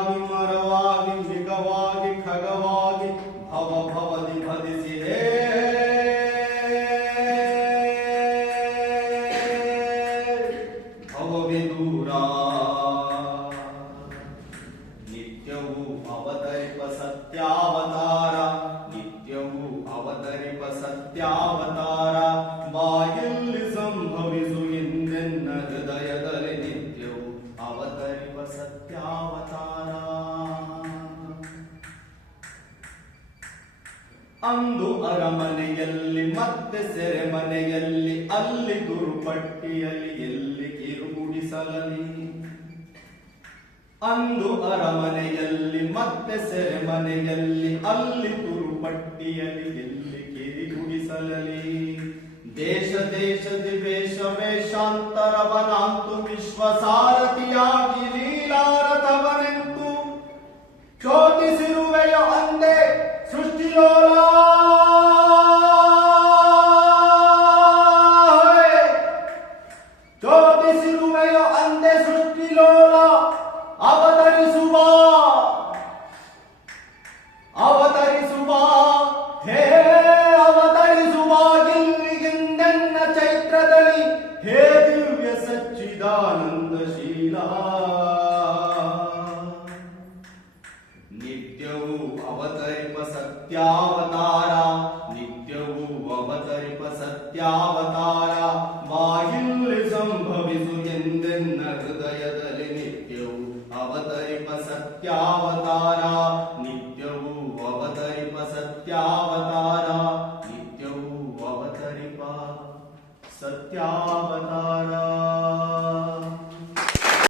ಮರವಾಗಿ ಮರವಾಗಿ ಜಿಗವಾಗಿ ಖಗವಾಗಿ ಭವ ಭವದಿ ಭದಿಸಿದೆ ಸತ್ಯಾವತಾರ ಅವತರಿಪ ಸತ್ಯಾವತಾರ ಬಾಯಲ್ಲಿ ಸಂಭವಿಸು ಅಂದು ಅರಮನೆಯಲ್ಲಿ, ಮತ್ತೆ ಸೆರೆಮನೆಯಲ್ಲಿ, ಅಲ್ಲಿ ದುರ್ಪಟ್ಟಿಯಲ್ಲಿ ಎಲ್ಲಿ ಕಿರುಗುಡಿಸಲಲಿ ಅಂದು ಅರಮನೆಯಲ್ಲಿ, ಮತ್ತೆ ಸೆರೆಮನೆಯಲ್ಲಿ, ಅಲ್ಲಿ ದುರುಪಟ್ಟಿಯಲ್ಲಿ ಎಲ್ಲಿ ಕಿರಿಗುಡಿಸಲಲಿ ದೇಶ ದೇಶದಿ ವೇಷ ವೇಷಾಂತರವನಾಂತು ವಿಶ್ವಸಾರ ಶೋಧಿಸಿರುವೆಯ ಅಂದೆ ಸೃಷ್ಟಿಲೋಲ ಅವತರಿಸುವ. ಅವತರಿಸುವ. ಹೇ, ಅವತರಿಸುವ. ಗಿಲ್ಲಿಗೆಂದೆನ್ನ ಚೈತ್ರದಲ್ಲಿ ಹೇ ದಿವ್ಯ ಸಚ್ಚಿದಾನಂದಶೀಲ ನಿತ್ಯವೂ ಅವತರಿಪ ಸತ್ಯಾವತಾರ. ನಿತ್ಯವೂ ಅವತರಿಪ ಸತ್ಯಾವತಾರ. ಸತ್ಯಾವತಾರ ನಿತ್ಯವೂ ಅವತರಿಪ ಸತ್ಯಾವತಾರ ನಿತ್ಯವೂ ಅವತರಿಪ ಸತ್ಯಾವತಾರ